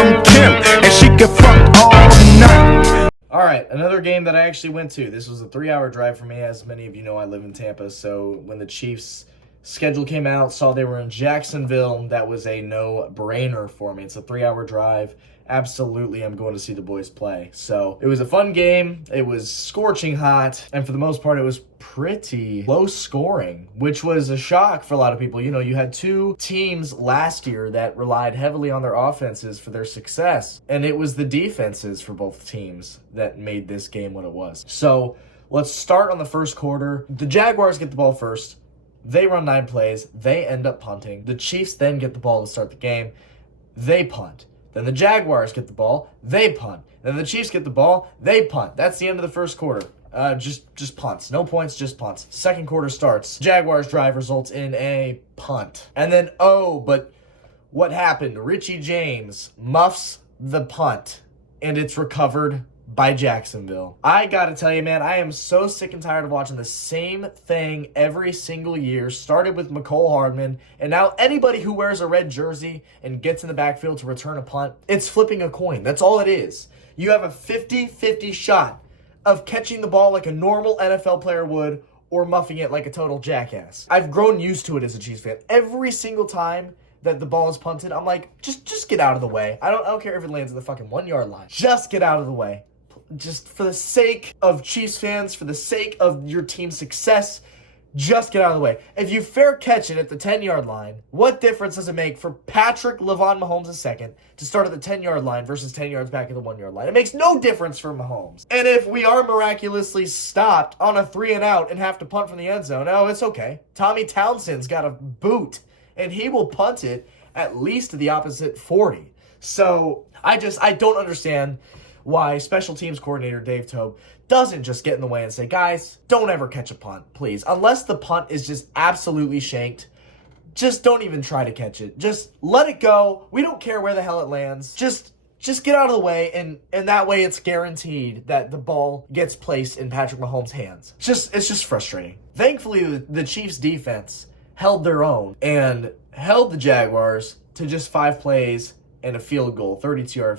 from Kim, and she can fuck all night. All right, another game that I actually went to. This was a 3-hour drive for me. As many of you know, I live in Tampa, so when the Chiefs' schedule came out, saw they were in Jacksonville, that was a no-brainer for me. It's a 3-hour drive. Absolutely, I'm going to see the boys play. So it was a fun game. It was scorching hot, and for the most part, it was pretty low scoring, which was a shock for a lot of people. You know, you had two teams last year that relied heavily on their offenses for their success, and it was the defenses for both teams that made this game what it was. So let's start on the first quarter. The Jaguars get the ball first. They run 9 plays. They end up punting. The Chiefs then get the ball to start the game. They punt. Then the Jaguars get the ball. They punt. Then the Chiefs get the ball. They punt. That's the end of the first quarter. Just punts. No points, just punts. Second quarter starts. Jaguars drive results in a punt. And then, but what happened? Richie James muffs the punt, and it's recovered by Jacksonville. I gotta tell you, man, I am so sick and tired of watching the same thing every single year. Started with McCole Hardman, and now anybody who wears a red jersey and gets in the backfield to return a punt, it's flipping a coin. That's all it is. You have a 50-50 shot of catching the ball like a normal NFL player would, or muffing it like a total jackass. I've grown used to it as a Chiefs fan. Every single time that the ball is punted, I'm like, just get out of the way. I don't care if it lands at the fucking 1-yard line. Just get out of the way. Just for the sake of Chiefs fans, for the sake of your team's success, just get out of the way. If you fair catch it at the 10-yard line, what difference does it make for Patrick Levon Mahomes II to start at the 10-yard line versus 10 yards back at the 1-yard line? It makes no difference for Mahomes. And if we are miraculously stopped on a 3-and-out and have to punt from the end zone, it's okay. Tommy Townsend's got a boot, and he will punt it at least to the opposite 40. So I don't understand why special teams coordinator Dave Tobe doesn't just get in the way and say, guys, don't ever catch a punt, please. Unless the punt is just absolutely shanked, just don't even try to catch it. Just let it go. We don't care where the hell it lands. Just get out of the way, and that way it's guaranteed that the ball gets placed in Patrick Mahomes' hands. It's just frustrating. Thankfully, the Chiefs' defense held their own and held the Jaguars to just 5 plays and a field goal, 32-yard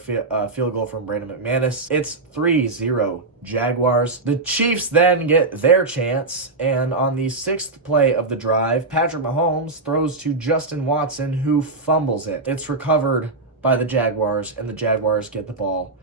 field goal from Brandon McManus. It's 3-0 Jaguars. The Chiefs then get their chance, and on the 6th play of the drive, Patrick Mahomes throws to Justin Watson, who fumbles it. It's recovered by the Jaguars, and the Jaguars get the ball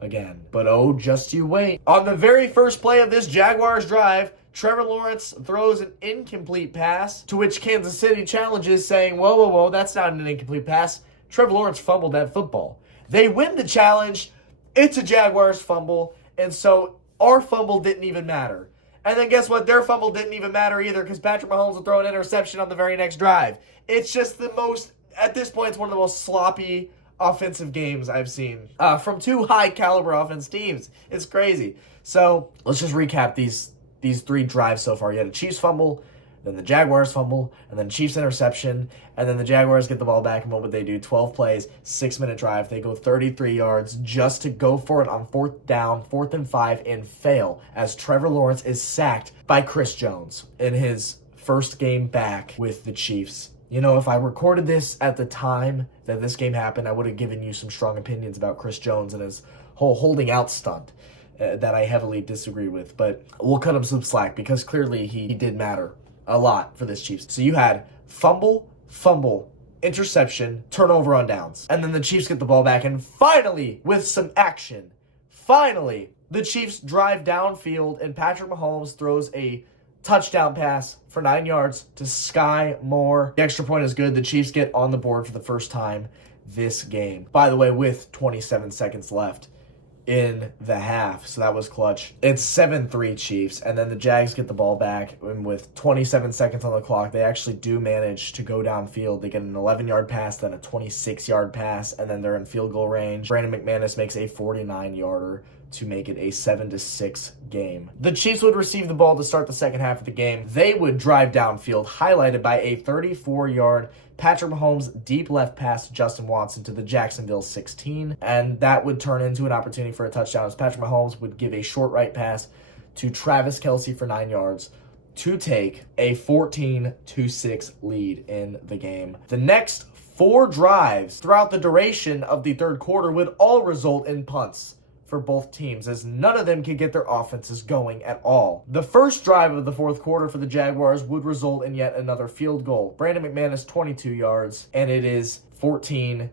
again. But just you wait. On the very first play of this Jaguars drive, Trevor Lawrence throws an incomplete pass, to which Kansas City challenges, saying, whoa, that's not an incomplete pass. Trevor Lawrence fumbled that football. They win the challenge. It's a Jaguars fumble, and so our fumble didn't even matter. And then guess what? Their fumble didn't even matter either, because Patrick Mahomes will throw an interception on the very next drive. It's just at this point, it's one of the most sloppy offensive games I've seen from 2 high-caliber offense teams. It's crazy. So let's just recap these 3 drives so far. You had a Chiefs fumble, then the Jaguars fumble, and then Chiefs interception, and then the Jaguars get the ball back, and what would they do? 12 plays, 6-minute drive. They go 33 yards just to go for it on 4th down, 4th and 5, and fail, as Trevor Lawrence is sacked by Chris Jones in his first game back with the Chiefs. You know, if I recorded this at the time that this game happened, I would have given you some strong opinions about Chris Jones and his whole holding out stunt that I heavily disagree with, but we'll cut him some slack because clearly he did matter a lot for this Chiefs. So you had fumble, interception, turnover on downs. And then the Chiefs get the ball back, and finally, with some action, the Chiefs drive downfield, and Patrick Mahomes throws a touchdown pass for 9 yards to Sky Moore. The extra point is good. The Chiefs get on the board for the first time this game. By the way, with 27 seconds left in the half, so that was clutch. It's 7-3 Chiefs, and then the Jags get the ball back, and with 27 seconds on the clock, they actually do manage to go downfield. They get an 11-yard pass, then a 26-yard pass, and then they're in field goal range. Brandon McManus makes a 49-yarder to make it a 7-6 game. The Chiefs would receive the ball to start the second half of the game. They would drive downfield, highlighted by a 34-yard Patrick Mahomes deep left pass to Justin Watson to the Jacksonville 16, and that would turn into an opportunity for a touchdown as Patrick Mahomes would give a short right pass to Travis Kelce for 9 yards to take a 14-6 lead in the game. The next 4 drives throughout the duration of the third quarter would all result in punts for both teams, as none of them could get their offenses going at all. The first drive of the fourth quarter for the Jaguars would result in yet another field goal. Brandon McManus, 22 yards, and it is 14-9.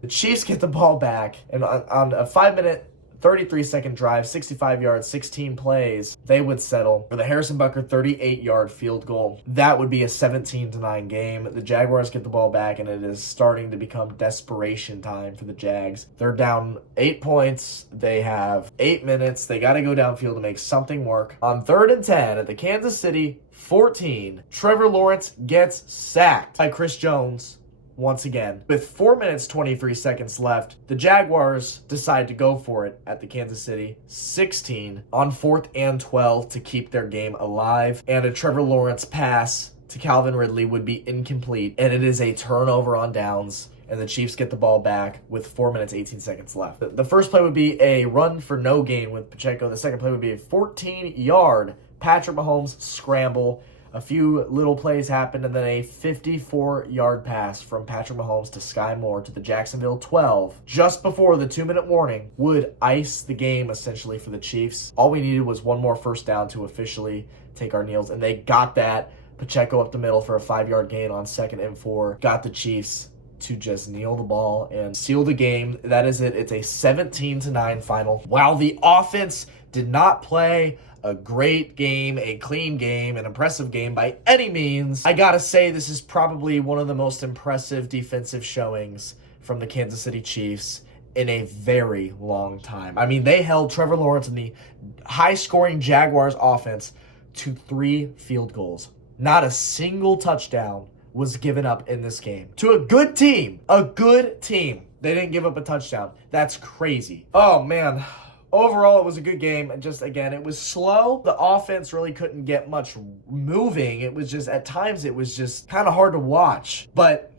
The Chiefs get the ball back, and on a 5-minute 33-second drive, 65 yards, 16 plays, they would settle for the Harrison Butker 38-yard field goal. That would be a 17-9 game. The Jaguars get the ball back, and it is starting to become desperation time for the Jags. They're down 8 points. They have 8 minutes. They got to go downfield to make something work. On 3rd and 10 at the Kansas City 14, Trevor Lawrence gets sacked by Chris Jones. Once again, with 4 minutes, 23 seconds left, the Jaguars decide to go for it at the Kansas City 16 on 4th and 12 to keep their game alive. And a Trevor Lawrence pass to Calvin Ridley would be incomplete. And it is a turnover on downs. And the Chiefs get the ball back with 4 minutes, 18 seconds left. The first play would be a run for no gain with Pacheco. The second play would be a 14-yard Patrick Mahomes scramble. A few little plays happened, and then a 54-yard pass from Patrick Mahomes to Sky Moore to the Jacksonville 12, just before the 2-minute warning, would ice the game essentially for the Chiefs. All we needed was one more first down to officially take our kneels, and they got that. Pacheco up the middle for a 5-yard gain on 2nd and 4, got the Chiefs to just kneel the ball and seal the game. That is it. It's a 17-9 final. While the offense did not play a great game, a clean game, an impressive game by any means, I gotta say this is probably one of the most impressive defensive showings from the Kansas City Chiefs in a very long time. I mean, they held Trevor Lawrence and the high-scoring Jaguars offense to 3 field goals. Not a single touchdown was given up in this game. To a good team. A good team. They didn't give up a touchdown. That's crazy. Oh, man. Overall, it was a good game. And just, again, it was slow. The offense really couldn't get much moving. It was just, at times, it was just kind of hard to watch. But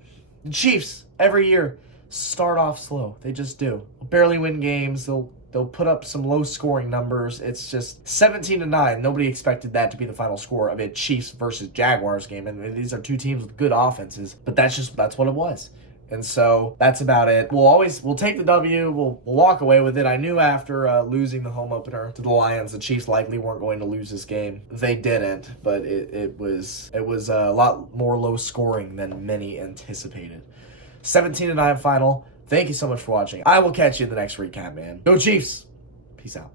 the Chiefs, every year, start off slow. They just do. Barely win games. They'll put up some low-scoring numbers. It's just 17-9. Nobody expected that to be the final score of a Chiefs versus Jaguars game. And these are two teams with good offenses. But that's what it was. And so that's about it. We'll take the W. We'll walk away with it. I knew after losing the home opener to the Lions, the Chiefs likely weren't going to lose this game. They didn't, but it was a lot more low scoring than many anticipated. 17-9 final. Thank you so much for watching. I will catch you in the next recap, man. Go Chiefs. Peace out.